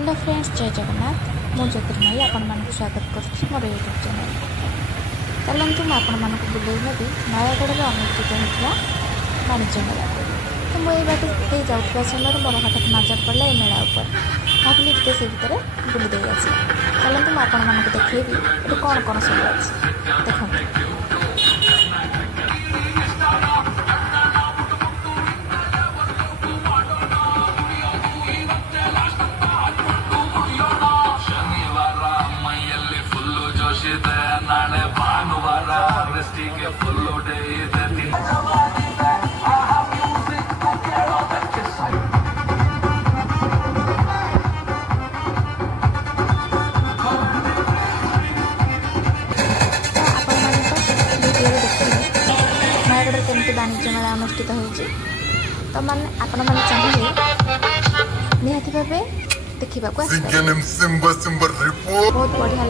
Hello friends, जय जगन्नाथ। मु ज्योतिर्मयी आपण मानक स्वागत करुच्ची मोर यूट्यूब चैनल। चलतु मैं आपण मानक बुले नेबी नयागढ़ में अनुष्ठित होता वाणिज्य मेला। तो मुझे बाटे जाऊा समय मोर हठात नजर पड़ा ये मेला उपर। भाविली टे से भितर बुले दे आसी। चलतु मैं आपण मानक देखी ये कौन कौन सब अच्छे देखते। ನಾಳೆ ಭಾನುವಾರ ರೆಸ್ಟಿಗೆ ಫುಲ್ ಡೇ ಇದೆ नयागढ़ केमती वाणिज्य मेला अनुष्ठित होती तो मैंने आपण मैंने चाहिए निहाती भाव देखा बहुत बढ़िया